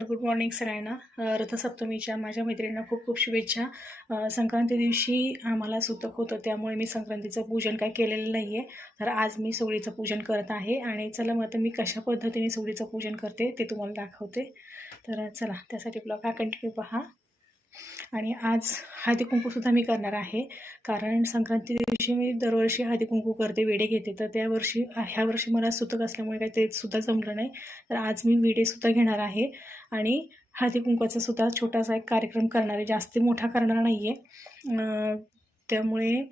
Good morning सगळ्यांना. रथसप्तमीच्या माझ्या मैत्रिणींना खूप खूप शुभेच्छा. संक्रांती दिवशी आम्हाला सुतक होतं, त्यामुळे मी संक्रांतीचं पूजन काय केलेलं नाही आहे. तर आज मी सोवळीचं पूजन करत आहे आणि चला मग आता मी कशा पद्धतीने सोवळीचं पूजन करते ते तुम्हाला दाखवते. तर चला, त्यासाठी ब्लॉग हा कंटिन्यू पहा. आणि आज हळदी कुंकूसुद्धा मी करणार आहे, कारण संक्रांती दिवशी मी दरवर्षी हळदी कुंकू करते, वेडे घेते. तर ह्या वर्षी मला सुतक असल्यामुळे काही ते सुद्धा जमलं नाही. तर आज मी वेडेसुद्धा घेणार आहे आणि हळदी कुंकवाचा सुद्धा छोटासा एक कार्यक्रम करणार आहे, जास्त मोठा करणार नाही आहे. त्यामुळे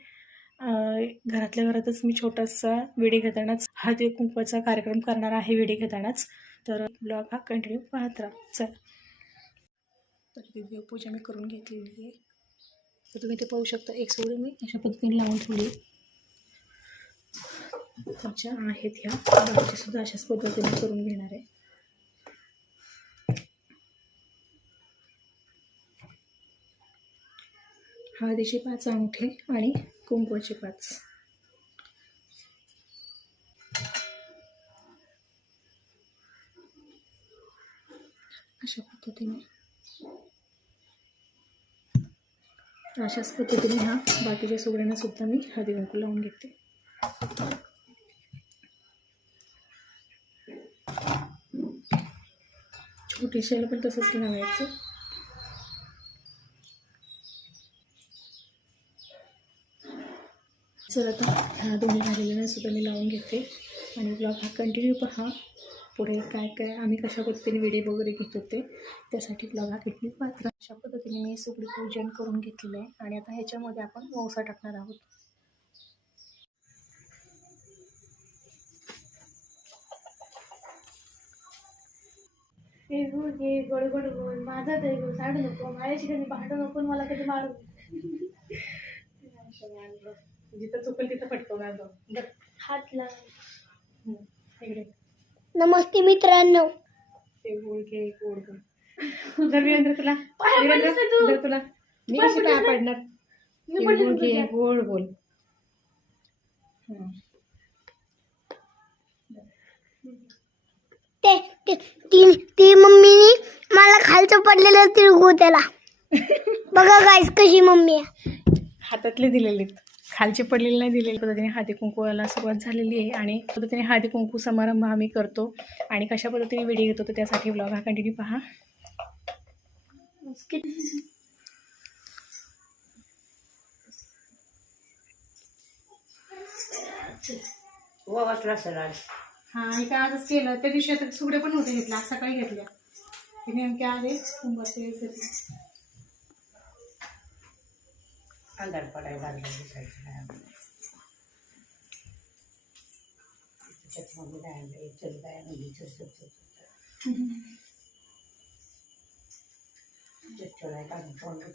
घरातल्या घरातच मी छोटासा वेडे घेतानाच हळदी कुंकवाचा कार्यक्रम करणार आहे, वेडे घेतानाच. तर ब्लॉग हा कंटिन्यू पाहत राहा. चल, तर ती देवपूजा मी करून घेतलेली आहे. तर तुम्ही ते पाहू शकता, एक सोळी मी अशा पद्धतीने लावून ठेवली. ज्या आहेत ह्या बाकीच्या सुद्धा अशाच पद्धतीने करून घेणार आहे. हळदीचे 5 अंगठे आणि कुंकवाचे 5. अशा पद्धतीने अशाच पद्धतीने ह्या बाकीच्या सुगड्यांना सुद्धा मी हळदी कुंकू लावून घेते. छोटीशाला पण तसंच लावायचं. चल, आता ह्या दोन्ही झालेल्या सुद्धा मी लावून घेते आणि ब्लॉग हा कंटिन्यू पहा. पुढे काय काय आम्ही कशा पद्धतीने व्हिडिओ वगैरे घेत होते त्यासाठी ब्लॉग हा कंटिन्यू पाहत. अशा पद्धतीने मी सगळी पूजन करून घेतलेलं आहे आणि आता ह्याच्यामध्ये आपण वसा टाकणार आहोत. हे गोड गोड बोल, माझा ते साडू नको, माझ्याशी कधी भांडू नको, मला कधी मारू. जिथं चुकल तिथं फटको घालतो. हात लाव. इकडे नमस्ते मित्रांनो. ते गोड घे, गोड गोड. जर वीरेंद्र तुला जर तुला मी कशी काय पडणार. गोड घे, गोड बोल. ती मम्मीनी मला खालचं पडलेलं तिळगुळ त्याला. बघा गाईस कशी मम्मी आहे. हातातले दिलेले, खालचे पडलेले नाही दिलेले. पद्धतीने हळदी कुंकूला सुरुवात झालेली आहे आणि पद्धतीने हळदी कुंकू समारंभ आम्ही करतो आणि कशा पद्धतीने व्हिडिओ घेतो त्यासाठी ब्लॉग हा कंटिन्यू पहा. हां, हे काय आजच केलं. त्या दिवशी आता सुगडे पण नव्हते घेतल्या, आज सकाळी घेतल्या. ते नेमके आले कुंभारचे घेतले. अंधार पडायला लागला.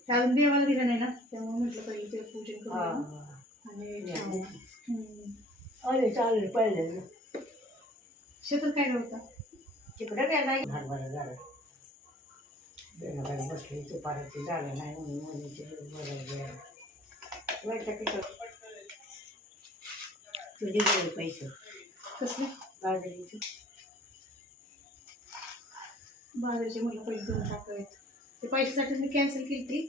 अजून देवाला दिलं नाही ना, त्यामुळे म्हटलं पहिले ते पूजन करू आणि अरे चालेल पडले शेतात काय होतं तिकडे गेला हरभरा झालं. बेनगाडी बसली दुपाराची झालं नाही म्हणून मुलीचे बरोबर तुझे गेले पैसे कसले बाजरीचे बाजारचे मला पैसे देऊन टाकायचे. ते पैशासाठी मी कॅन्सल केली ती,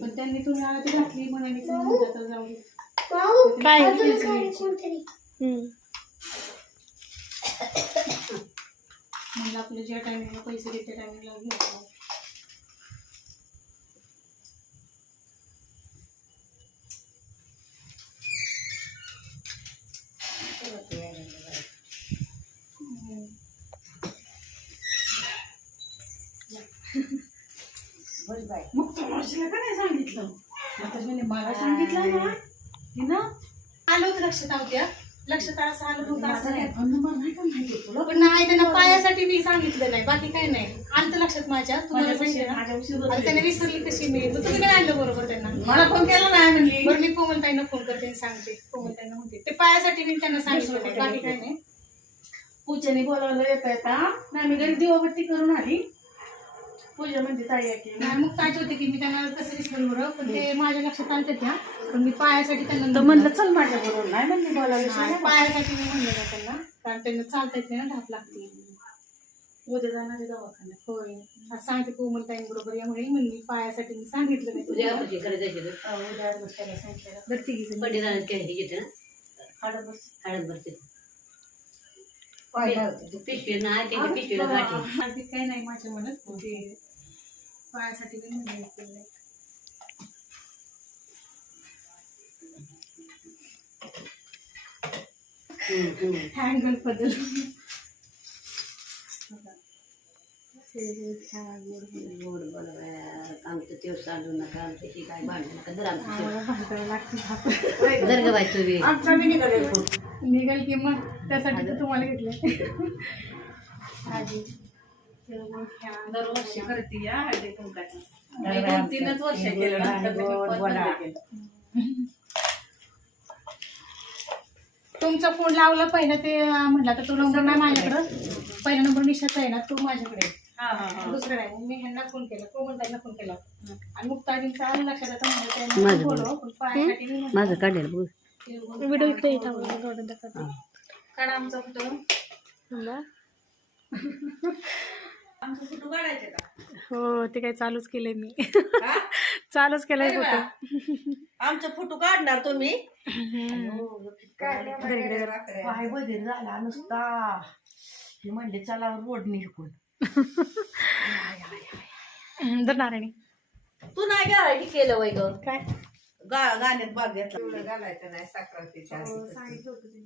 पण त्यांनी तुम्ही आधी घातली म्हणाली जाऊ काय म्हणजे आपले ज्या टायमिंगला पैसे देत त्या टायमिंगला घेऊ. मग तमाशाला का नाही सांगितलं. आता मला सांगितलं ना तिनं. आलं होतं लक्षात आवत्या, लक्षात असं आलं नव्हतं. असं नाही पण नाही, त्यांना पायासाठी मी सांगितलं नाही, बाकी काही नाही. आलं तर लक्षात माझ्या. तुम्हाला सांगितलं त्याने विसरली कशी मी. तुम्ही काय आणलं बरोबर त्यांना. मला फोन केला नाही म्हणजे बरं, मी कोमलताईंना फोन करते सांगते. कोमलताईंना म्हणते ते पायासाठी मी त्यांना सांगितलं नाही, बाकी काही नाही. पूजाने बोलावलं येता येता नाही, मी घरी दिवाबत्ती करून आली. पूजा म्हणजे ताई आहे नाही, मग काय होते की मी त्यांना कसं विसरलं बरं, पण ते माझ्या लक्षात आलं त्या. पण मी पायासाठी त्यांना म्हणलं चल माझ्या बरोबर नाही म्हणली बोलायला पायासाठी मी म्हणलं ना त्यांना. कारण त्यांना चालता येत नाही ना, ढाप लागते. उद्या जाणार आहे दवाखान्यात. होय, आज सांगते कोमलताईं बरोबर या म्हणेल म्हणली, पायासाठी मी सांगितलं नाही तुला. उद्या बसायला सांगितलं. बरं तिघीजणी. हार्दिक काही नाही माझ्या मनात, म्हणजे पायासाठी मी म्हणले. हँडल बदल. निघाल की मग त्यासाठी तर तुम्हाला घेतलं. आधी दरवर्षी करते या हळदी कुंकाचं. मी 2-3च वर्ष केलं, नंतर मी बंद केलं. तुमचा फोन लावला पहिला ते म्हटलं तर तो नंबर नाही माझ्याकडं, पहिला नंबर निशाचा आहे ना, तो माझ्याकडे. दुसरं नाही. मग मी ह्यांना फोन केला, कोमलताईंना फोन केला आणि मुक्ताजींचा आलं लक्षात आता म्हणलं बोलव, पण पायासाठी मी व्हिडिओ इकडे येतात काढा आमचा फोटो. आमचं फोटो काढायचे का? हो, ते काय चालूच केलंय मी. चालूच केलंय फोटो. आमचा फोटो काढणार तुम्ही? पाय बधीर झाला नुसता. हे म्हणले चला रोडने शिकून. नारायणी तू नाही गाडी केलं वय ग? काय गाण्यात भाग घेतला. एवढं घालायचं नाही साखरतीच्या सांगितलं होतं त्यांनी.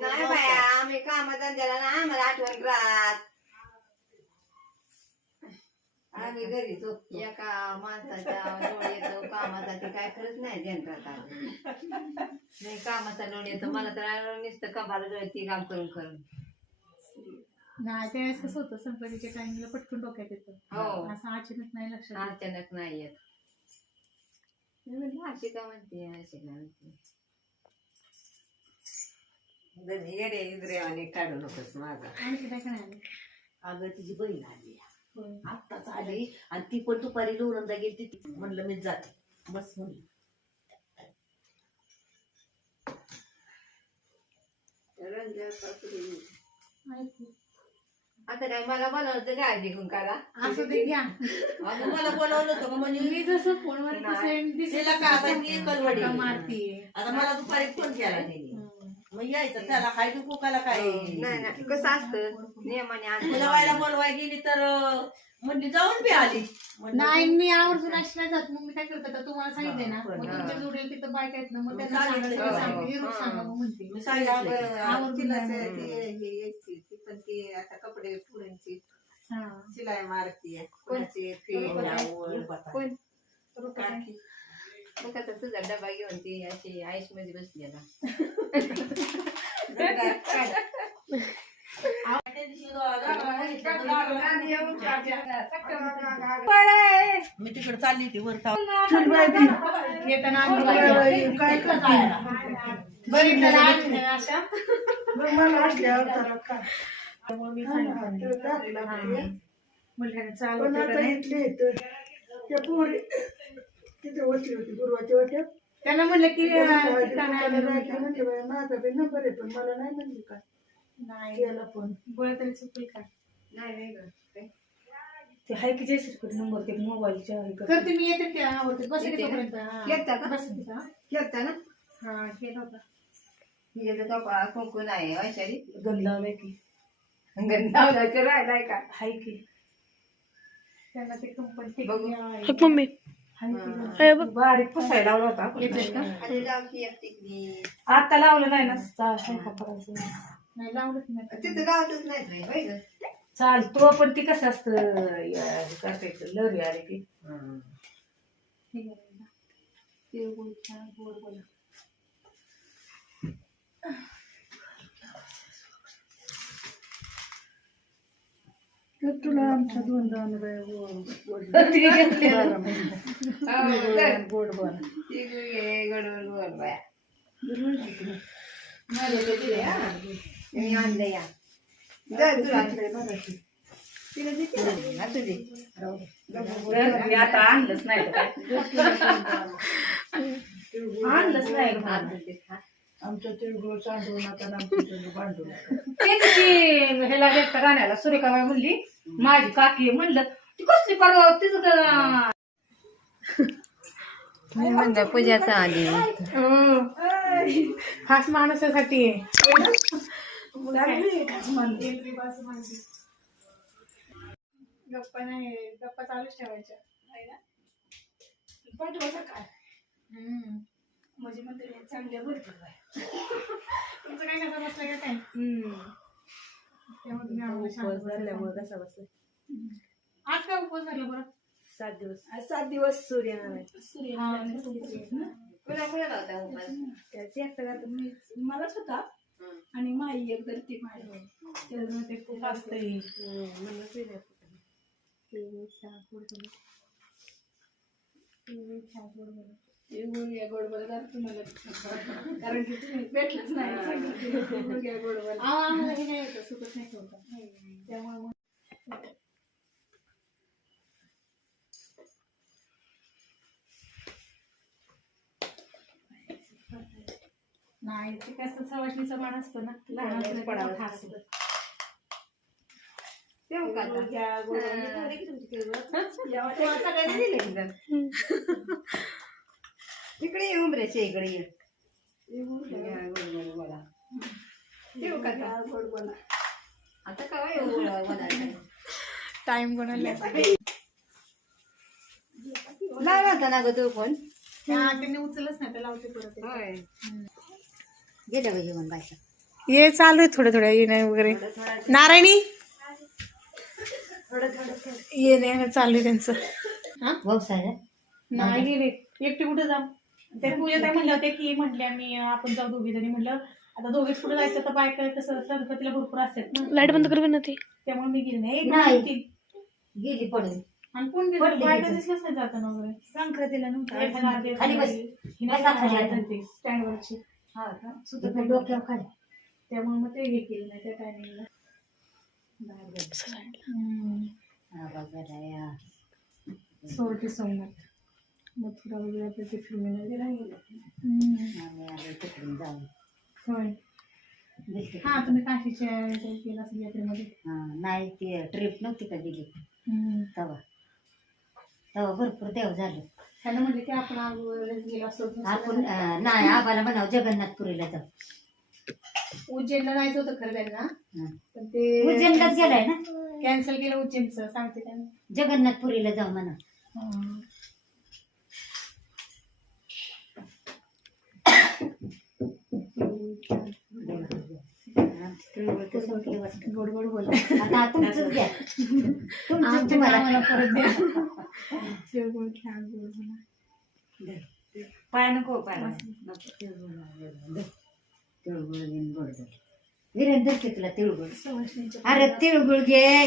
नाही बाया, आम्ही कामधंद्याला ना आम्हाला आठवण राहत. आम्ही घरीच होतो. एका माणसाचा लोड येतो कामासाठी, काय खरंच नाही यंत्रात नाही. कामाचा लोड येतो मला तर नुसतं कपाला गळती काम करून करून. नाही, त्यावेळेस कसं होतं, संक्रांतीच्या टाइमला पटकन डोक्यात येतं. हो. असं अचानक नाही लक्षात येत. अचानक नाही येत. मी म्हणलं अशी का म्हणते, अशी का म्हणते. येडे इद्रेवाने काढू नकोस माझा. आणखी काय काय आलं? अगं तिची बहीण आली होय. आत्ताच आली आणि ती पण दुपारी लोणंदा गेली. ती म्हणलं मी जाते बस म्हणली. आता काय मला बोलावलं काय निघून काढा. असं ते घ्या. अगं मला बोलावलं होतं का म्हणजे मी जसं फोनवर तिला का आता ती कलवडी मारतीये. आता मला दुपारी फोन केला तिने. मग यायचं त्याला हाय कुकाला काय नाही नाही कसं असतं नियमाने बोलवायला बोलवाय गेली तर म्हणली जाऊन बी आली. नाही, मी आवर्जून अशी नाही जात. मग मी काय करते, आता तुम्हाला सांगितलंय ना, मग तुमच्या जोडीला तिथं बायका आहेत ना, मग त्यांना सांगितलं निरोप सांगा मग म्हणते. मी सांगितलं आवर्जून पण ती आता कपडे पुरणची हा. शिलाई मारतीये. कोणाची कोण? मग आता तुझा डबा घेऊन ती अशी आईश मध्ये बसली ना. मी तिकडे चालली होती वर येताना त्यांना म्हणलं की माझा बी नंबर आहे पण मला नाही म्हणली काय नाही केला पण गोळ्या तरी चुकली काय नाही ते हाय की जयश्रीकडे नंबर ते मोबाईलच्या करते मी. येते त्या आवडते बस येते का? येता का? बस तिथं. केलता ना. हा केला होता. हिच्याचं कपा कुंकू नाही वैशाली गण लावलाय की गंधावला राहिलाय का. हाय की त्यांना ते कंपनी बघू. मम्मी बारीक पुसायला लावला होता येते का? आणि लावती एक टिकली. आता लावलं नाही ना करायचं नाही लावलंच नाही. तिथं गावतच नाही रे बाई गं. चालतो पण ती कसं असतं करायचं लहरी आली की ठीक आहे. तिळगुळ छान गोड बोला. तुला आमच्या दोन गोड बोला तिळगुळ घे गडबड बोल बाया. मी आणलं या. मी आता आणलंच नाही आणलंच नाही आमचं तिळगुळ सांडू नका आणि आमचं तिळगुळ भांडू नका. ते दिवशी ह्याला गेलता गाण्याला सुरेखाबाई म्हणली माझी काकी आहे. म्हणलं ती कसली परवा तिचं तर मी म्हणलं पूजाचा आली खास माणसासाठी आहे. गप्पा नाही, गप्पा चालूच ठेवायच्या आहे ना. पाठवायचा काय म्हणजे म्हणते चांगल्या भरपूर आहे. तुमचं काय कसा बसला का काय त्यामुळे तुम्ही आम्हाला शांत बसला. कसा बसला आज काय उपवास झाला बरं? 7 दिवस. आज 7 दिवस सूर्यनारायण. सूर्यनारायण उपवास. कुणाकुणाला होता उपास? त्याची एकटा का तुम्ही मलाच होता आणि माई एक तर ती माई त्याच्यामुळे ते खूप असतंय. कारण की तुम्ही भेटलंच नाही आम्हाला हे नाही येतं, सुकत नाही ठेवता त्यामुळे मग नाही ते कसं सवाशणीचं मान असतं ना लहान असलं पडावं खास ठेवू का आता? सगळ्यांनी दिले इकडे ये उमऱ्याच्या इकडे ये. या, गोड बोला. ठेवू का आता? आता काय बोलायचं टाइम कोणाला लाव आता ना ग तू पण. त्यांनी उचलच नाही ते लावते परत होय गेलं का जेवण बायका? ये चालू आहे थोडं थोडं येणे वगैरे नारायणी येणे चालू आहे त्यांचं. व्यवसाय नाही गेले एकटी कुठे जा ते पूजा काय म्हणल्या होत्या की म्हटल्या मी आपण जाऊ दोघी जणी म्हटलं आता दोघीच कुठे जायचं तर बायका कसं गणपतीला भरपूर असतात ना लाईट बंद करू नव्हती त्यामुळे मी गेले नाही. एक नाही. होती. गेली पडून. आणि कोण गेलं पडली बायका तिथं. दिसलंच नाही जाताना वगैरे संक्रांतीला नव्हतं. खाली बस. स्टँडवरची हा का इकडे डोक्यावर खाली. त्यामुळे मग ते हे केलं नाही त्या टायमिंगला. हा बघा या. सोळटी सोमनाथ मथुरा वगैरे आपलं ते फिरून वगैरे राहिलं. आम्ही आलो तिकडून जाऊन. होय दिसली. हा तुम्ही काशीच्या केला असेल यात्रेमध्ये. हा, नाही ती ट्रिप नव्हती का दिली तेव्हा भरपूर देव झालं. त्याला म्हणले की आपण अगोदर गेलो असतो आपण नाही आम्हाला म्हणावं जगन्नाथपुरीला जाऊ. उज्जैनला जायचं होतं खरं त्यांना हा. पण ते उज्जैनलाच गेलाय ना. कॅन्सल केलं उज्जैनचं सांगते त्यांना. जगन्नाथपुरीला जाऊ म्हणा. गोड गोड बोल आता तुमचंच घ्या. तुमचंच तुम्हाला मला परत द्या. गोड घ्या, गोड बोला. पाय नको पाय तिळगुळ वीरेंद्र की तुला तिळगुळ. अरे तिळगुळ घे.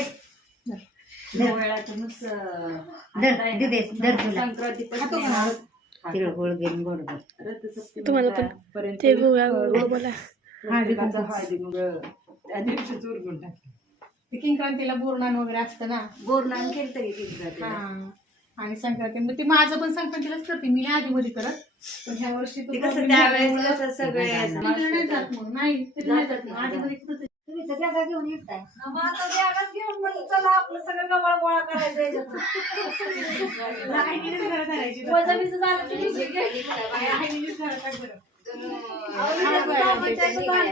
दिदे धर तुला तिळगुळ घेऊन गोड तुम्हाला पण ते गोड बोला. त्या दिवशी चुरगुण टाकलं. ते किंक्रांतीला बोरणान वगैरे असतं ना. बोरनान केलं तरी किती हा आणि संक्रांती मग ते माझं पण संक्रांतीलाच करते मी आधी मध्ये करत पण ह्या वर्षी तो ते कसं problem त्यावेळेस झाल्यामुळं कसं सगळे तिकडे नाही जात मग नाही तिकडे नाही जात मग आधी मध्ये कुठं तुम्ही तर जागा घेऊन येताय. घेऊन म्हणलं चला आपलं सगळं गवळ गोळा करायचं.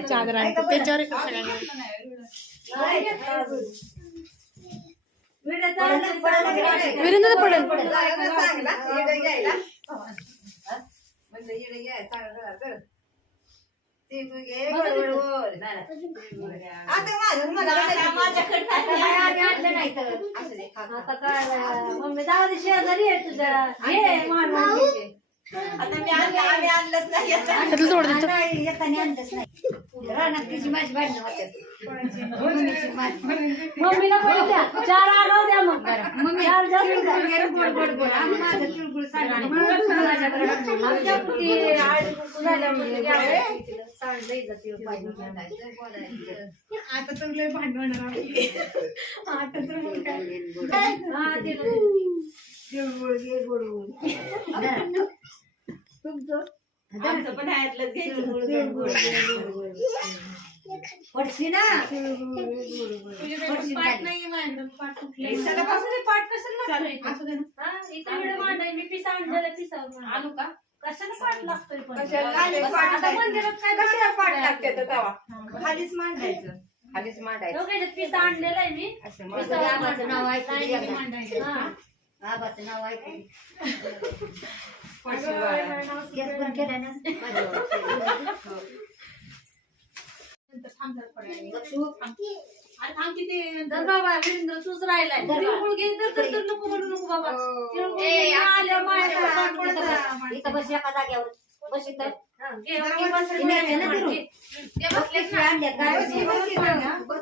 चादर आहे त्याच्यावर वीरेंद्र पडेल आता काय मम्मी जाऊ दे शेजारी आहे तुझ्या. आता मी आम्ही आणलंच नाही येताना आणलंच नाही. रानात तिची माझी भांडणं होत्यात. मम्मीला पण द्या 4 आगाव द्या मग चार जास्त द्या. गोड गोड गोड आम्ही माझं तिळगुळ सांगितलं. आमच्या पुढे आळी कुंकू झाल्यामुळे द्यावे. आता तर लय भांडण होणार आपली. आता तर मग काय हा, ते तिळगुळ घे गोड. तुमचं आमचं पण ह्यातलंच घ्यायचं. पडशी ना तुझ्याकडे पाठ नाहीये माझ्याकडे, पाठ कुठली? त्याला कसं ते पाठ कशाला चालेल, लागतोय? असू दे ना. इथं व्हिडिओ मांडाय मी पिसा आणलेला पिसा आणू का? कशाला पाठ लागतोय पण कशाला लागेल? पाठ आता मंदिरात काय कशाला पाठ लागतंय? लागते तर तेव्हा? खालीच मांडायचं. खालीच मांडायचं हो, त्याच्यात पिसा आणलेला आहे मी असं पिसा मांडायचं. आबाचं नाव ऐकून नाही, एकदा. मांडायचं. हा. आबाचं नाव ऐकून पाचशे बाया. केस पण केला ना थांब जरा थोड्या वेळ. लक्षू. आणि थांब किती धर बाबा विरिंद तूच राहिलाय तिळगुळ घे तर नको बोलू नको बाबा तिळगुळ घे, आल्यावर मायेचा पाठ पडत राहा. इथं बस एका जागेवर बस इथं घे, घे, बस रे, इथे आहे ना घे. तिळगुळ. ते बसलेत पिशवी ना. आणली आहे काय?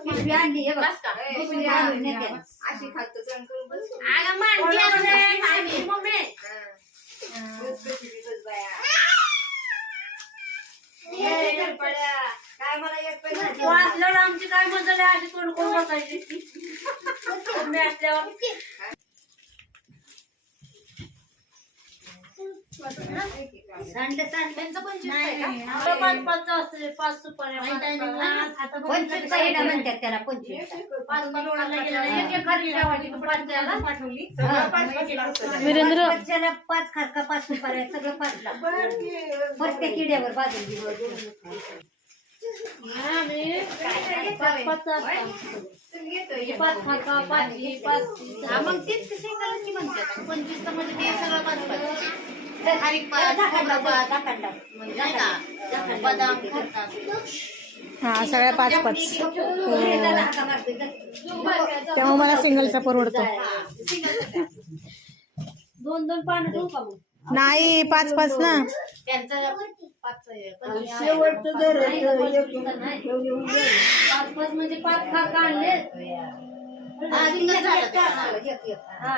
पिशवी आणली हे बघ. बस का? पिशवी आणून नेते. अशी खातं जण करून बस. आला मांडी आणलंय, मांडी, मम्मी. बस कशी बी बस बाया. ए, गडबड्या. काय मला एक पैसा वाचल्यावर आमची काय मजा आहे, अशी तोंड कोण बसायची मम्मी असल्यावर सांडलं सांडलं आपलं पाच पाचचं असते, पाच सुपाऱ्या, आता पंचवीस साईडा म्हणतात त्याला पंचवीस पाच लोणाला गेलं ना, एक एक खाली ठेवायची, पाच द्यायला पाठवली. सगळं पाच पाच लागतं. वीरेंद्र वर्षाला 5 खारका 5 सुपाऱ्या सगळं 5 लाख प्रत्येक किड्यावर बाजून दिवस आम्ही पाच पाचचं असतं. हे पाच खारका, पाच ही, पाच ती. मग तेच ते सिंगलच की म्हणतात. 25 चं म्हणजे ते सगळं पाच पाच. झाकणला म्हणजे नाही का? बदाम खातात. हा सगळ्या पाच पाच हाका मारते त्यामुळे मला सिंगलचा परवडतो. दोन दोन पानं देऊ का मग? नाही पाच पाच ना. त्यांचं पाच आहे. नाही का, पंचवीसचं नाही. पाच पाच म्हणजे पाच खारका आणले. हा.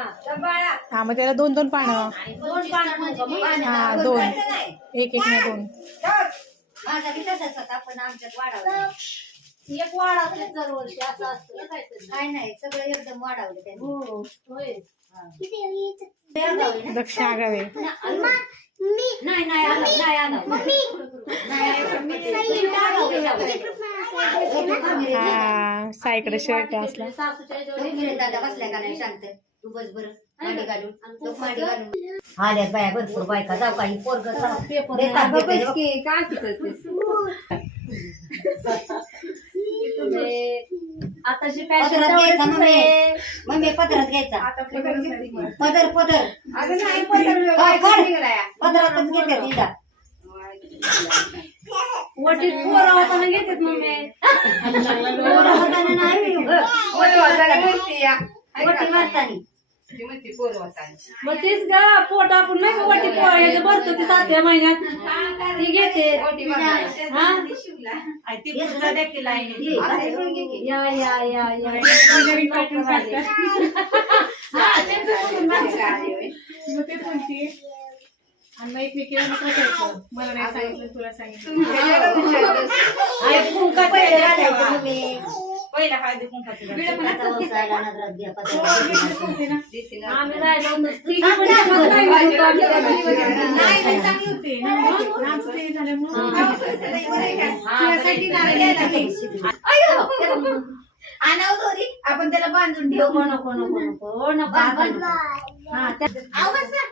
हा मग त्याला दोन दोन पानं. दोन पानं म्हणजे मग. हा दोन एक एक नाही दोन. माझा बी तसाच होता पण आमच्यात वाढवलं एक वाढ असले दरवर्षी असं असतं ना काहीतरी. काय नाही सगळं एकदम वाढवलं त्यांनी हो होय. दक्ष आगावे. नाही नाही आलं नाही आलं हा साईकडे शर्ट असला. सासूच्या ह्याच्यावर दादा बसलाय का नाही शांत तू बस बरं मांडी घालून तो मांडी घालून आल्यात बाया भरपूर बायका जाऊ काही पोरग आताची पदरात घ्यायचा मम्मी फॅशन मम्मी पदरात घ्यायचा आता पदर घेतली मग. पदर पदर अगं नाही पदर काय कर? निघालाय. पदरातच घेते तिला वटीत पोरं होताना घेतात मम्मी. पोरं होताना नाही पोरं वाजायला म्हणते या. वटी मारतानी ती म्हणते पोरं वाजायला. मग तीच ग पोट आपण नाही का वटी पोहायचं भरतो ती 7व्या महिन्यात ती घेते. मोठी वाजायला. हा? आणि ती पुढचा देखील आहे. ये. असं करून घे की. या या या या नवीन pattern काढतात. हा, त्यांचं बघून काय बघ. आहे होय? मग ते म्हणते आणि मग एकमेकीला नसायचं. मला नाही सांगितलं तुला सांगितलं. तुम्ही त्याच्याकडे विचारलं. आई कुंकाचं पहिलं घालायचं घालायचं मम्मी. पहिला हळदी कुंकाचं घालायचं. आता वसायला नजरात घ्या पदरात. देते ना. आम्ही राहिलो होतो. सांग ना आपण राहिलो होतो आम्ही त्या दिवशी. नाही चांगली होते ना मग आमचं ते झाल्यामुळं तुझ्यासाठी नारळ घ्यायला लागले. आणावं दोरी. आपण त्याला बांधून ठेवू. नको नको नको नको नको. हा त्या- आवाज ना.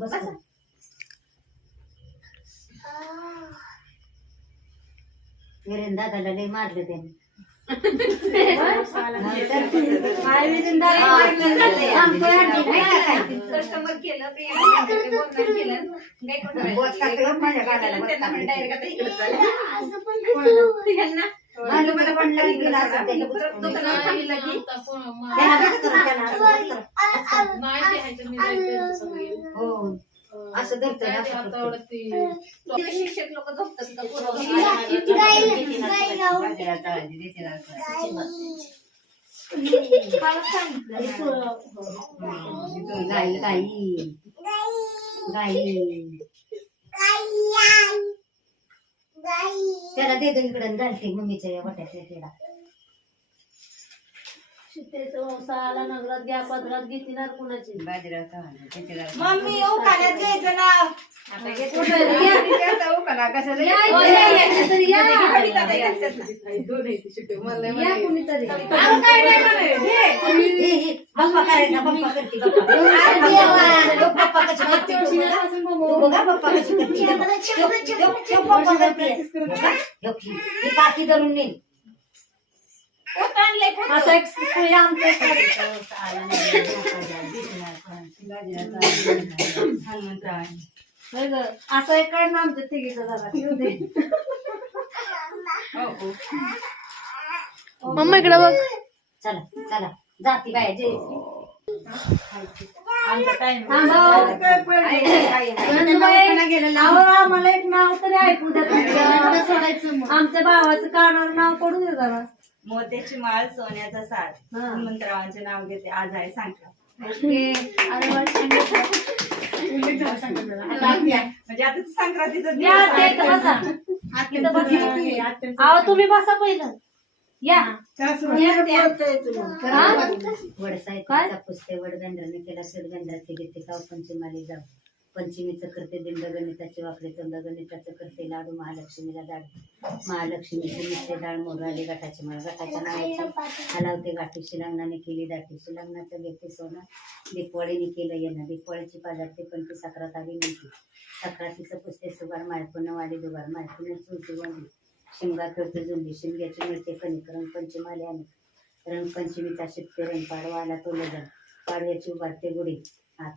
बस. वीरेन दादाला लय मारलं त्याने काय विरिंदारी मारलं जातंय. सांगतोय आंटी, नाही का काय? कस्टमर केलं बोलणं केलं नाही कोण बोच टाकलं माझ्या गाड्याला, बोच त्यांना टाकलं. डायरेक्ट आता इकडे चला. त्यांना माझं मला पण लागलं असं त्याला बुचकून. दुकानावर थांबलं की त्याला बस करा, त्याला असं बस करा. हो असं धरतं ना, असं करतं. ते शिक्षक लोक झोपतात का पोरं? मला सांगितलं गाई गाई गाई त्याला दे दो इकडं घालते मम्मीच्या या वाट्यात त्याला शितेचं वंशाला नगरात घ्या पदरात घेतीनार कुणाची. मम्मी उखाण्यात घ्यायचं ना. आता घेतो. कुठं या? घेतो उकळा, कशाला या, घेतो? या, कुणीतरी या. मला या कुणीतरी. अहो, काय नाही म्हणे. घे. बाप्पा करायचा, बाप्पा करते, बाप्पा. बाप्पा कशी करते तू बघा. तू बघा बाप्पा कशी करते. बाप्पा करते. ही काठी धरून नेईल. असं एक स्कूल आमचं होय गं. असं एक काढ ना आमच्या तिघीचं जरा येऊ दे. मम्मा इकडे बघ. चला चला जाती बाय जय आम्हाला एक नाव तरी ऐकू द्या तुमचं. आमच्या भावाचं कानावर नाव पडू दे जरा. मोत्याची माळ सोन्याचा सार हा. हनुमंतरावांचे नाव घेते आज आहे सांगता ओके. अरे वा, उल्लेख झाला सांगा जरा. म्हणजे आता संक्रांतीचं या आत्या इथं बसा. इथं बसा. अहो तुम्ही बसा पहिलं. या वडसाहेबचा पुसते वडगंधाने केला सडगंधाचे घेते गाव पंचमाली जाऊ पंचमीचं करते दिंड गणिताचे वाकडे तोंड गणिताचं करते लाडू महालक्ष्मीला डाळ महालक्ष्मीचे मिठे डाळ मोडवाले गटाचे माळ गटाच्या नावाची हलावते गाठीशी लग्नाने केली दाटीशी लग्नाचं घेते सोनं दीपवाळीने केलं येणं दीपवाळीची पाजारते पण ती सक्रात आली म्हणते सक्रातीचं पुसते सुगार माळपूर्ण वाली दुगार माळपूर्ण चुलती वंडी शिमगा खेळते जुंडी शिमग्याची मिळते कणिकरण पंचमाले आणि रंगपंचमीचा शिकते रंग पाडवा आला तो लगन पाडव्याची उभारते गुढी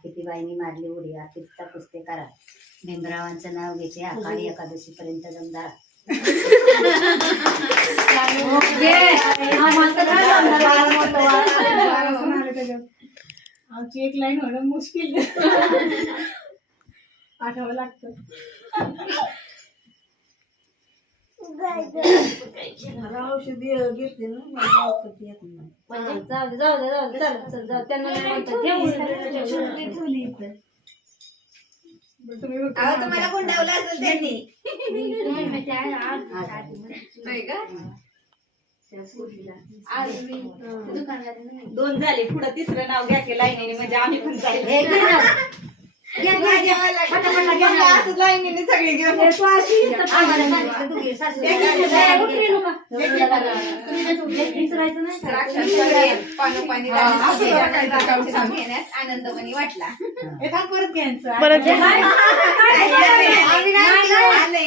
किती बाईनी मारली उडी तिचा पुसते करा भीमरावांचं नाव घेते आषाढी एकादशी पर्यंत दमदार आमची एक लाईन होणं मुश्किल आठवावं लागतं. औषधी घेतली ना मला औषध येत नाही. जाऊ दे जाऊ दे जाऊ दे चल चल जाऊ त्यांना नाही म्हणतात. ठेवली इथं. तुम्ही तुम्हाला गुंडावलं असेल त्यांनी दोन झाले पुढं तिसरं नाव घ्या की लाईनीने म्हणजे आम्ही पण जाईल असं लाईनीने सगळे घेऊन आम्हाला सांगितलं तू घे, सासू. विसरायचं नाही का? पाणी घेण्यास आनंदमणी वाटला एका परत घ्यायचं परत घ्या.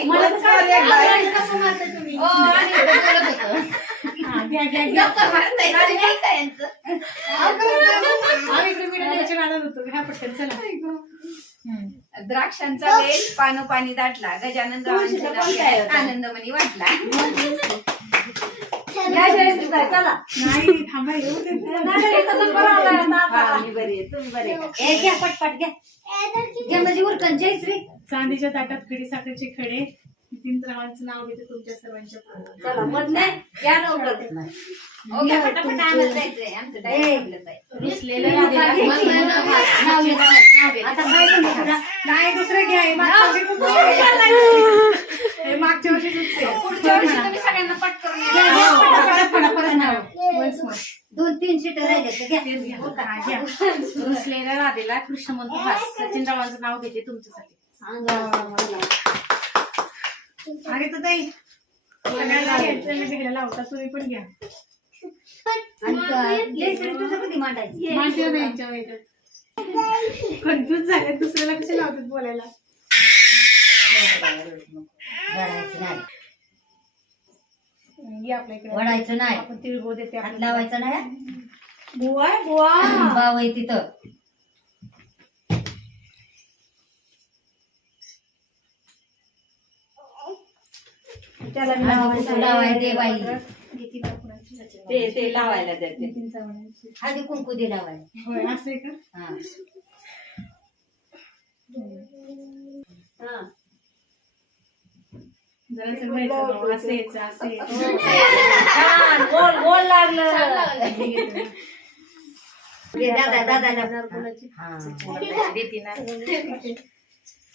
मला तर काय नको म्हणता तुम्ही. घ्या घ्या घ्या आम्ही इकडे मिळण्याच्या नादात होतो. घ्या पटकन चला. द्राक्षांचा वेल पाणी दाटला गजानन रावांचं नाव घेण्यास आनंदमणी वाटला या शाळेत जाय, चला. नाही थांबा येऊ दे. नाही, इथं तर बरं आलाय आता. मी बरी आहे तुम्ही बरे का घ्या पटपट घ्या घ्या म्हणजे उरकन जय श्री चांदीच्या ताटात खडी साखरेचे खडे नितीन रावांचं नाव घेते तुमच्या सर्वांच्या पुढे. चला मधले या लवकर. घ्या पटापट आनंद जायचंय आमचं डायरेक्ट रुसलेलं राधेला आता काय म्हणते तुला? नाही दुसरं घ्या हे मागच्या वर्षी पुढच्या वर्षी तुम्ही सगळ्यांना पट करून या. once more. 2-3 सीटर राहिले तर घ्या रुसलेल्या राधेला कृष्ण म्हणतो हास सचिन रावांचं नाव घेते तुमच्यासाठी. आणि तर ताई सगळ्यांना घ्यायचं लावता तुम्ही पण घ्या. आणि जय श्री तुझं कधी मांडायचं माहिती नाही यांच्या वेळेत कन्फ्युज झाले दुसऱ्याला कसे लावतात बोलायला. वडायचं नाही घे आपल्या इकडे वडायचं नाही आपण तिळगुळ देते हात आपल्याला. लावायचं नाही बुवा बुवा बाव आहे तिथं त्याला मी लावाय दे बाई ते लावायला देते हळदी कुंकू दे लावाय होय असं आहे का. हा जरा समजायचं असं यायचं असं यायचं. छान, गोल गोल लागलं. दे दादा दादाला हा देते ना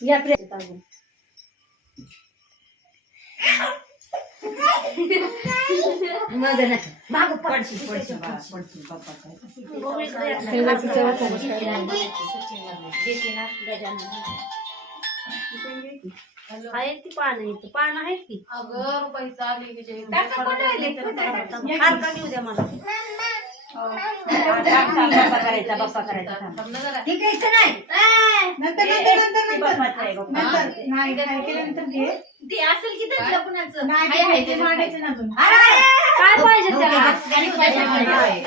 या प्रेम अजून. मग ना माग पडशी पडशी बाप्पा काय तेव्हाची चव समजते. देते ना गजानन आहेत ती पानं इथं पानं आहेत की अगं पैसा आली की जे खारका घेऊ द्या मला बाप्पा करायचा बाप्पा करायचा थांब. हे घ्यायचं नाही बाप्पाचं आहे, बाप्पा. नाही काय केल्यानंतर घे. ते असेल की त्यातलं कुणाचं नाही ते मांडायचं ना अजून. काय पाहिजे त्याला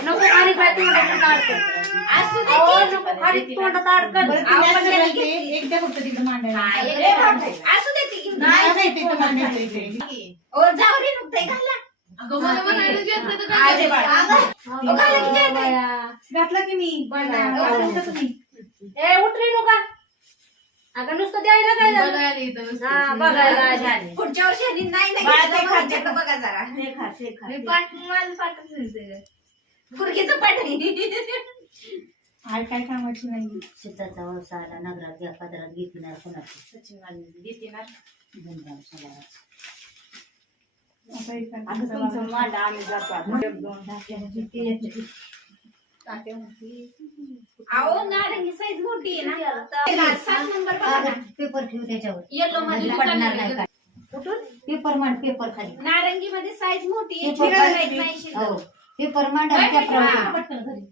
नको आणि काय तोंडात अडकत असू दे की. नको खाली तोंडात अडकत बरं, आपण तिला त्याला सगळं घे. एक द्या फक्त तिथं मांडायला. असू दे ती घेऊन नाही नाही, तिथं मांडायचं इथे. जाऊ रे नुकतंय घाला अगं मला म्हणायला येत नाही तर काय अरे बाळा. घातला की मी घातला तुम्ही. ए उठली नका अगं नुसतं द्यायला काय झालं बघायला इथं नुसतं. हा बघायला झाले पुढच्या वर्षी नाही बाळा, ते खा, नाही ते खा. बघा जरा ते खा, ते खा. माझं पाठच फुरकीचं पाठ आज काय कामाची नाही. सिद्धाचा वळसा आला नगरात घ्या पदरात घेतणार कोणाची सचिन वाणी घेते ना. धनराव सगळा. आता इथं आता तुमचं मांडा आम्ही जातो आता. एक, दोन, अहो नारंगी साईज मोठी आहे ना 7 नंबर बघा ना. पेपर ठेवू त्याच्यावर येलो मध्ये पडणार नाही काय. कुठून पेपर मांड पेपर खाली नारंगी मध्ये साईज मोठी आहे पेपर छोटी खाली. size नाही शिल्लक. हो पेपर मांड आणि त्या प्रमाणे.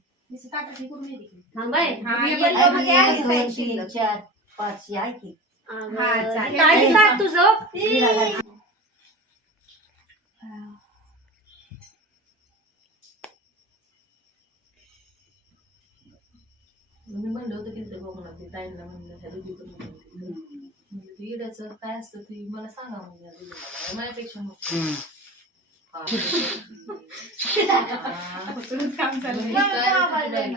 थांबाय हा, येलो मध्ये आहे एक, दोन, size तीन, शिल्लक. 4, 5 आहे की. चालेल. काय टाक तुझं हिरा घाल. मी म्हणलं होतं की ते बघून ते ताईंना म्हणलं त्या दुधी पण म्हणलं ते इड्याचं काय असतं ते मला सांगा म्हणजे माझ्यापेक्षा मोठं. उचलूनच काम चालू आहे.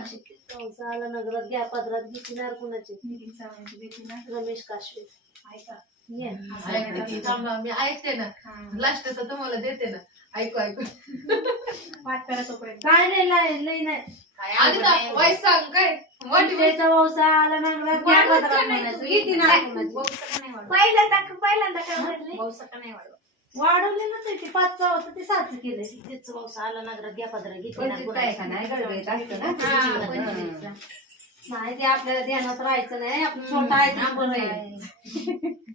संसाराला नगरात घ्या पदरात घेणार कुणाचे नितीन सावंत देते ना. रमेश काशवे ऐका. ये. ऐकते की थांबा, मी ऐकते ना लास्टचं तुम्हाला देते ना. ऐकू ऐकू पाठ करा तोपर्यंत. काय नाही लय नाही आणि ना वाईस सांग काय वाटी त्याचा व्यवसा आला नगरात घ्या पदरात म्हणायचं घेणार कुणाचे पहिल्यांदा काय म्हणले वाढवलेलंच आहे ते 5चं होतं ते 7चं केलंय त्याचं व्यवसा आला नगरात घ्या पदरात घेणार कुणाचे नाही ते आपल्याला ध्यानात राहायचं नाही आपण छोटा आहे ते बरं आहे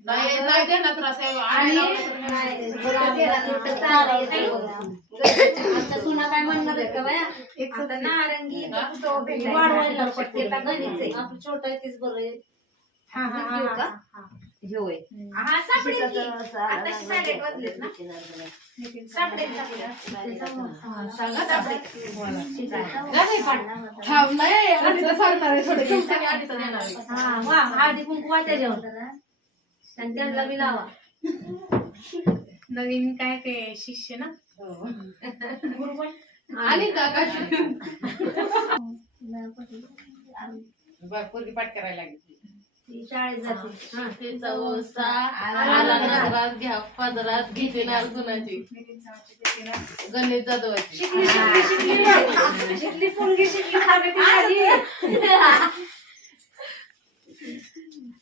नाही नाही देणार त्रास आहे. आणि आणि नाही, बरं ध्यानात होतं, चालायचं बघा. आमच्या सुना काय म्हणणार आहेत का बाया आता नारंगी वाढवायला पटते आपलं छोटं आहे तेच बरं आहे हा हा हा, घेऊ हा का? हा. होय. हा सापडेल की. आता 7:30 वाजलेत ना नितीन सापडेल सांगा सापडेल थांब नाही आधीचं सांगणार आहे थोडं तुमच्याने आधीचं देणार आहे. हा वा हळदी कुंकू वाट्या जेवण आणि त्यांना बी लावा नवीन काय ते शिष्य ना. गुरुबन. आणि का काशी पोरगी पाठ करायला लागली. ती शाळेत जाते हा तिचा ओसा आला नगरात घ्या पदरात घेणार कुणाची नितीन सावंतची देते ना. गणेश जाधवाची. शिकली पोरगी शिकली खावी आली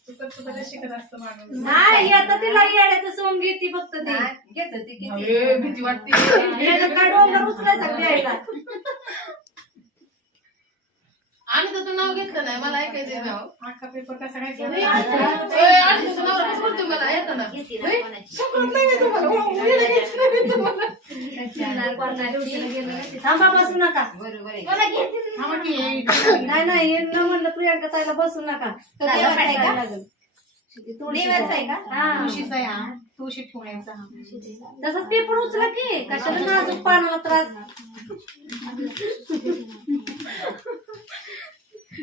चुकत शिकत असतं माणूस. नाही आता तिला येण्याचं सोंग घेते फक्त ती घेत होती किती अरे, भीती वाटते. यानं काय डोंगर उचलायचा द्यायला आणि तर तू नाव घेतलं नाही मला ऐकायचंय नाव. अख्खा पेपर कसा काय ओय, आणि तुझं नाव कसं म्हणतो मला येतं ना. सगळं नाही येतं मला. येतं नाही तुम्हाला. थांबा बसू नका बरोबर आहे थांबा की हे. नाही न म्हणलं प्रियांका ताईला बसू नका तर काय देवाचं आहे का? काय लागेल? देवाचं आहे का? हा तुळशीचा आहे हा. तुळशी ठेवण्याचा. तसंच पेपर उचला की कशाला नाजूक पानाला त्रास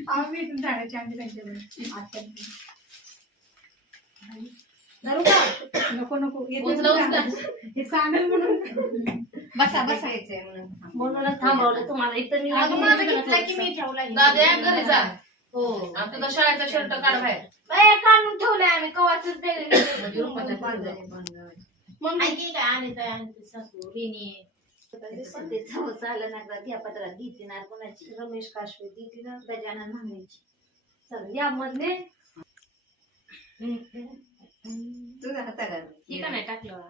आम्ही इथून झाडाची आम्ही त्यांच्याकडे आत्या. धरू का नको नको येते उचला, उचला. हे सांगेल म्हणून. बसा बसायचंय म्हणून म्हणूनच थांबवलं तुम्हाला इथं मी अगं माझं घेतलं की मी ठेवला दादा घरी जा. हो आणि तुझा शाळेचा शर्ट काढ बाहेर. काढून ठेवलाय आम्ही कवाचच म्हणजे रुपाच्या मग ऐकी काय आणि काय आणि सासू हिने आलं नगरात घ्या पदरात घेतणार कोणाची. रमेश काशवे ती ना गजानन म्हणायची चल या मधले तुझा हाताला ही का नाही टाकलं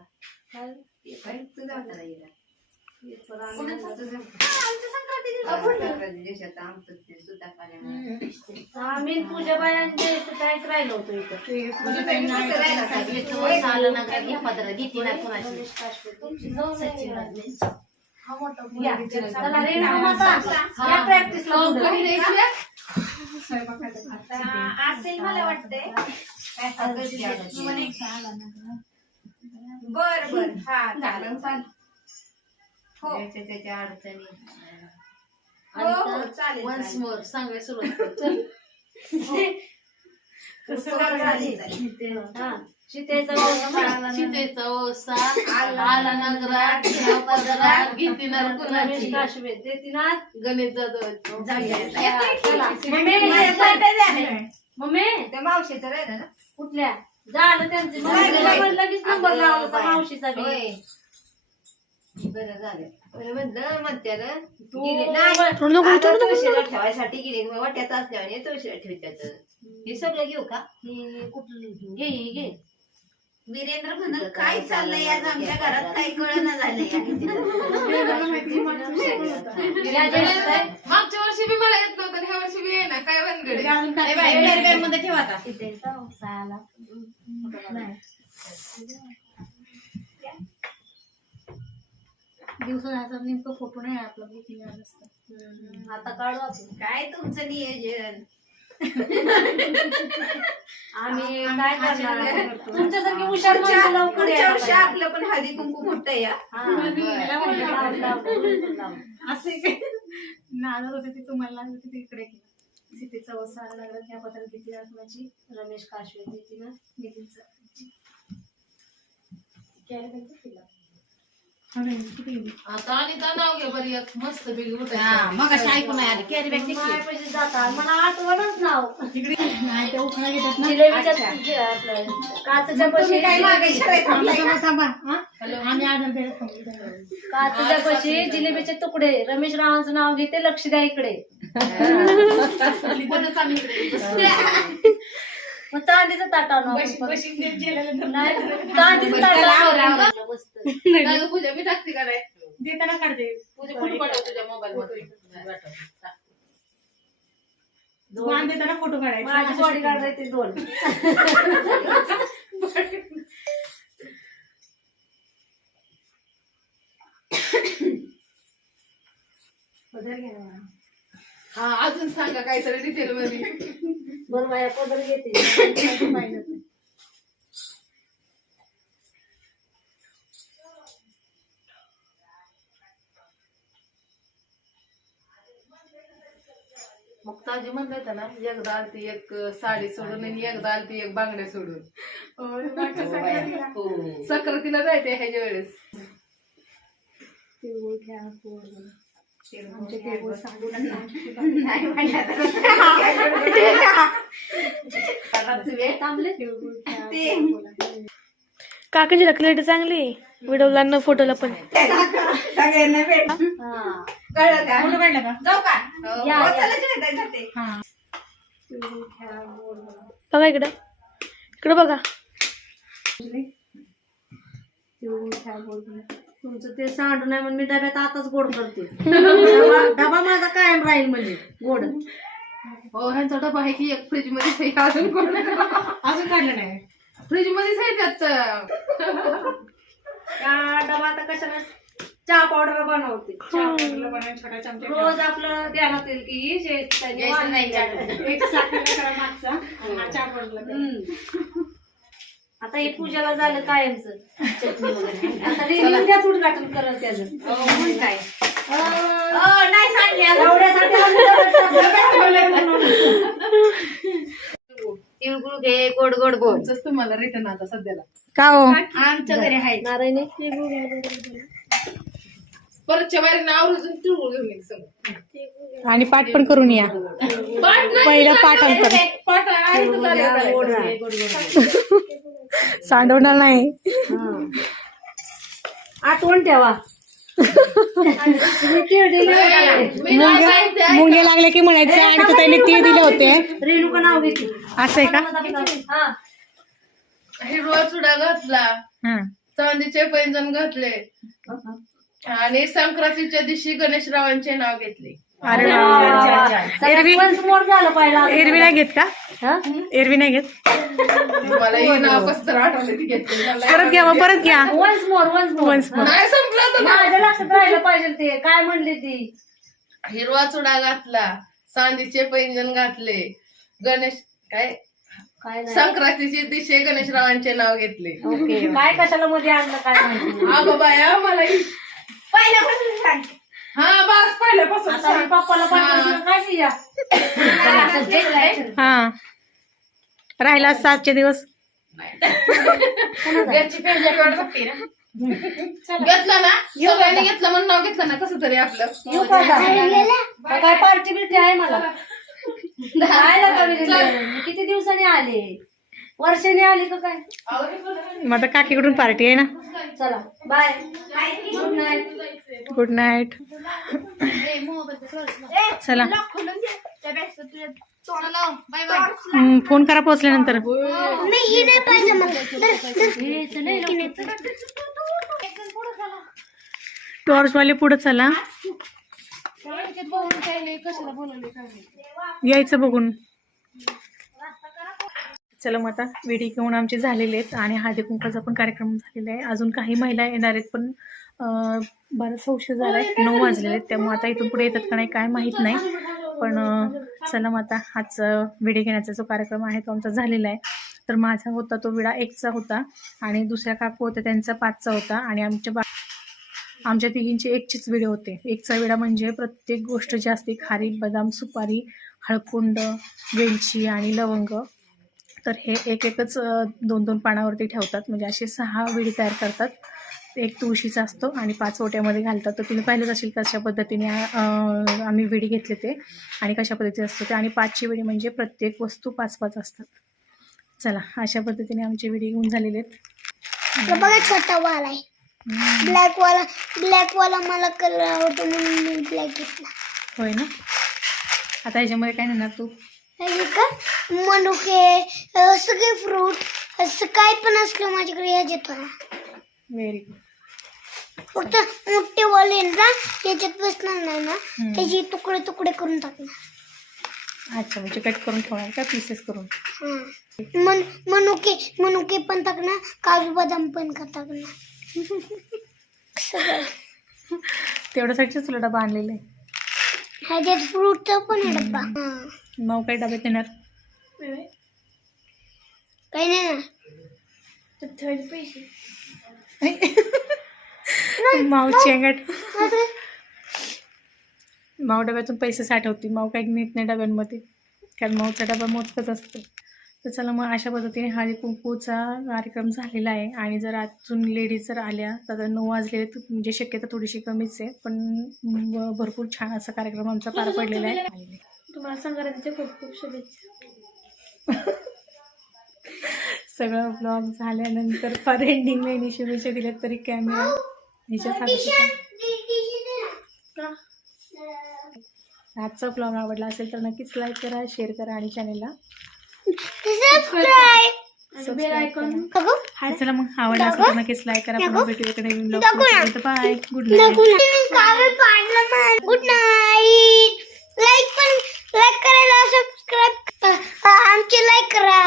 तुझा हाताला येईल आम्ही पूजा बायांचे काहीच राहिलो होतो इथं. आलं ना काय घ्या पदर घेते ना कोणाची या, चला रे मामाचा. या practice ला पुढं. असेल मला वाटतंय बर बर हा चालेल चालेल हो त्याच्या अडचणी हो हो चालेल वन्स चालेल. मोर सांगाय सुरुवात कर. हा. सीतेचा वंश आला. सीतेचा ओसा आला नगरात घ्या पदरात घेते ना रमेश कुणाची काशवे देतीनाथ. गणित जाधव चला. मम्मी त्या मावशीचं राहिलं ना कुठल्या झालं त्यांचे मम्मी लगेच नंबर लावला होता मावशीचा बी. होय बरं झालं बरं म्हणलं म्हणत्याला तू गेले थोडं नको, आता थोडं नको. तुळशीला ठेवायसाठी गेले वाट्यात असल्याने तुळशीला ठेवतात हे सगळं घेऊ का हे कुठलं घे हे घे. वीरेंद्र म्हणाल काय चाललंय आज आमच्या घरात काही कळना झालंय मागच्या वर्षी बी मला येत नव्हतं ह्या वर्षी बी येणार काय बनगडे मध्ये ठेवा आता सीतेचा वंश आला. नाही. दिवसाचा नेमकं फोटो नाही आपला बुकिंग आता काढू आपण. काय तुमचं नियोजन आम्ही काय करणार तुमच्यासारखी हुशार माणसं लवकर पुढच्या वर्षी यायला आपलं पण हळदी कुंकू मोठं या असे काय नादत होते ते तुम्हाला लागत होते ते इकडे केलं. सीतेचा वसा आला लागला त्या पत्रात किती कुणाची रमेश काशवे देती ना. नितीनचा आता आणि तर नाव घे बरी एक मस्त पैकी मग ऐकून आलं कॅरी बॅग मायापाशी जातात मला आठवणच नाव. नाही ते उखाणा घेतात ना. जिलेबीच्या आपलं काचच्या पशी थांबा हा? आम्ही आधार द्यायला थांबलो. काचच्या पशी जिलेबीचे तुकडे. रमेश रावांचं नाव घेते. लक्ष द्या इकडे. मग चांदीचं ताट आणू आपण. नाही, चांदीचं ताट आणू. मस्त. काय गं पूजा मी टाकते का नाही देताना काढते. पूजा फोटो पाठव तुझ्या मोबाईल मध्ये वाण देताना फोटो माझी काढायचा. बॉडी काढायची 2. हा अजून सांगा काहीतरी डिटेल मध्ये बरं माझ्या पदर घेते. मग ताजी म्हणलं होतं ना एकदा आलती एक साडी सोडून आणि एकदा आलती एक बांगड्या सोडून सक्रातीला जायचे ह्याच्या वेळेस काकाची लकलेट चांगली व्हिडिओला न फोटोला पण. सगळ्यांना भेट हा. कळलं का फोटो काढला का? जाऊ का या, हो, या. चला जेवायला जाते. हा. बघा इकडं, इकडं बघा. तुमचं ते सांडू नाही म्हणून मी डब्यात आताच गोड करते. डबा माझा कायम राहील म्हणजे गोड. हो ह्यांचा डबा आहे की एक फ्रीज मध्ये अजून कोण अजून काढलं नाही. फ्रीज मध्येच आहे त्यात डबा आता कशाला चहा पावडर बनवते. छोटा चमचा रोज आपलं ध्यानात येईल की ही जे त्यांनी वाढलेली आहे. एक साखरेला करा मागचा आणि हा चहा पडला तर. आता हे पूजाला झालं कायमचं चटणी वगैरे. आता रेल्वेच उद्घाटन करत त्याचं. काय नाही सांडले एवढ्यासाठी आम्ही तिळगुळ घे गोड गोड बोल तुमचंच तुम्हाला रिटर्न आता सध्याला का हो? आमच्या घरी आहे नारायणी परतच्या बाहेर नाव रुजून तिळगुळ घेऊन येईल सगळं आणि पाठ पण करून या. पहिलं पाठांतर सांडवणार नाही. आठवण ठेवा. मुंगे लागले की म्हणायचं आणि तो त्यांनी तीळ दिले होते. रेणुका नाव घेतली. असं आहे का? हा. हिरवा चुडा घातला हा. चांदीचे पैंजण घातले आणि संक्रांतीच्या दिवशी गणेशरावांचे नाव घेतले. अरे वा. एरवी झालं पाहिजे एरवी नाही घेत का? एरवी नाही घेत? मला हे नाव कसं तर आठवलं की घेतले. परत घ्या मग, परत घ्या. Once more Once more. नाही संपलं तर माझ्या लक्षात राहिलं पाहिजे ते काय म्हणले ती. हिरवा चुडा घातला, चांदीचे पैंजण घातले, गणेश काय काय नाही संक्रांतीच्या दिवशी गणेशरावांचे नाव घेतले. ओके काय कशाला मध्ये आणलं काय माहिती. हा बाबा या मला पहिल्यापासून सांग. हा बस पहिल्यापासून आता मी सांग. पप्पाला पाठवलं काय केलं. हा राहिला 7चे दिवस. घरची पेंजाकडे बघते ना. घेतलं ना सगळ्यांनी घेतलं म्हणून नाव घेतलं ना कसं तरी आपलं. येऊ का आता? काय पार्टी बिर्टी आहे मला. राहायला का मी किती दिवसांनी आले, वर्षाने आली का काय. मग आता काकीकडून पार्टी आहे ना. चला bye good night. Good night. चला फोन करा पोहोचल्यानंतर. नाही ही नाही पाहिजे मला. टॉर्चवाले पुढे चला. यायचं बघून. चला मग आता वेडी घेऊन आमचे झालेले आहेत आणि हळदी कुंकाचा पण कार्यक्रम झालेला आहे. अजून काही महिला येणार आहेत पण बराचसा उशीर झाला आहे, 9 वाजलेले आहेत. त्यामुळे आता इथून पुढे येतात का नाही काय माहीत नाही. पण चला मग आता हाच विडी घेण्याचा जो कार्यक्रम आहे तो आमचा झालेला आहे. तर माझा होता तो विडा 1चा होता आणि दुसऱ्या काकू होत्या त्यांचा 5चा होता आणि आमच्या तिघींचे 1चेच विडे होते. 1चा विडा म्हणजे प्रत्येक गोष्ट जी असते खारी, बदाम, सुपारी, हळकुंड, वेलची आणि लवंग, तर हे एकच 2-2 पानावरती ठेवतात. म्हणजे असे 6 विडी तयार करतात. 1 तुळशीचा असतो आणि 5 ओट्यामध्ये घालतात. तर तुम्ही पाहिलंच असेल कशा पद्धतीने आम्ही विडी घेतले ते आणि कशा पद्धतीने असतो ते. आणि 5ची विडी म्हणजे प्रत्येक वस्तू 5-5 असतात. चला अशा पद्धतीने आमची विडी घेऊन झालेली आहेत. बघा छोटा वाला आहे, ब्लॅक वाला मला कलर आवडतो म्हणून मी ब्लॅक घेतला. होय ना. आता ह्याच्यामध्ये काय नेणार तू? हे का मनुके सगळे फ्रूट असं काय पण असलं माझ्याकडे याच येतो ना. Very good. फक्त मोठे वाले ना याच्यात बसणार नाही ना, त्याची तुकडे तुकडे करून टाकणार. अच्छा म्हणजे कट करून ठेवणार का, पीसेस करून? मनुके पण टाकणार, काजू बदाम पण टाकणार. सगळं तेवढ्यासाठीच तुला डबा आणलेला आहे. ह्याच्यात फ्रूटचा पण आहे डब्बा. माऊ काय डब्यात येणार? काही नाही ना. माऊ चेंगट. माऊ डब्यातून पैसे साठवते. माऊ काही नेत नाही डब्यांमध्ये, कारण माऊचा डबा मोजकाच असतो. तर चला मग अशा पद्धतीने हळदी कुंकूचा कार्यक्रम झालेला आहे. आणि जर अजून लेडीज जर आल्या तर 9 वाजले म्हणजे शक्यता थोडीशी कमीच आहे, पण भरपूर छान असा कार्यक्रम आमचा पार पडलेला आहे. तुम्हाला संक्रांतीच्या खूप खूप शुभेच्छा. सगळं ब्लॉग झाल्यानंतर फार एंडिंगला यांनी शुभेच्छा दिल्यात तरी कॅमेरा ह्याच्यासाठी. आजचा ब्लॉग आवडला असेल तर नक्कीच लाईक करा, शेअर करा आणि चॅनेलला चला मग आवडला असेल तर नक्कीच लाईक करा. पुन्हा भेटूया एका नवीन blog. Bye. Good night. Good night. Like करायला, सबस्क्राईब आमची लाईक करा.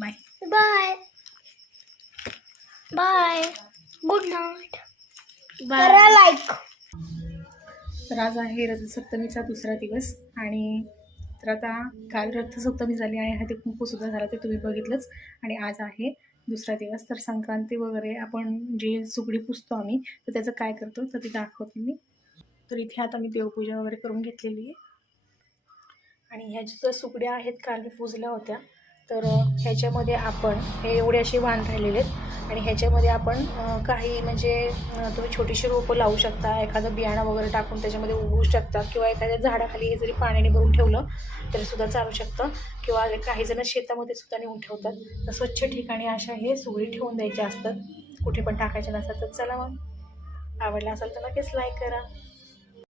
Bye bye bye. Good night. करा लाईक. तर आज आहे रथसप्तमीचा 2रा दिवस आणि तर आता काल रथसप्तमी झाली आणि हळदी कुंकूसुद्धा झाला ते तुम्ही बघितलंच. आणि आज आहे 2रा दिवस. तर संक्रांती वगैरे आपण जे सुगडी पुजतो आम्ही तर त्याचं काय करतो तर ते दाखवते मी. तर इथे आता मी देवपूजा वगैरे करून घेतलेली आहे आणि ह्या ज्या सुगड्या आहेत काल मी पुजल्या होत्या तर ह्याच्यामध्ये आपण हे एवढे असे वाण राहिलेले आहेत आणि ह्याच्यामध्ये आपण काही म्हणजे तुम्ही छोटीशी रोपं लावू शकता, एखादं बियाणं वगैरे टाकून त्याच्यामध्ये उगवू शकता किंवा एखाद्या झाडाखाली हे जरी पाण्याने भरून ठेवलं तरीसुद्धा चालू शकतं किंवा काही जण शेतामध्ये सुद्धा नेऊन ठेवतात. तर स्वच्छ ठिकाणी अशा हे सुगडी ठेवून द्यायचे असतात, कुठे पण टाकायचे नसतात. तर चला मग आवडला असेल तर नक्कीच लाईक करा.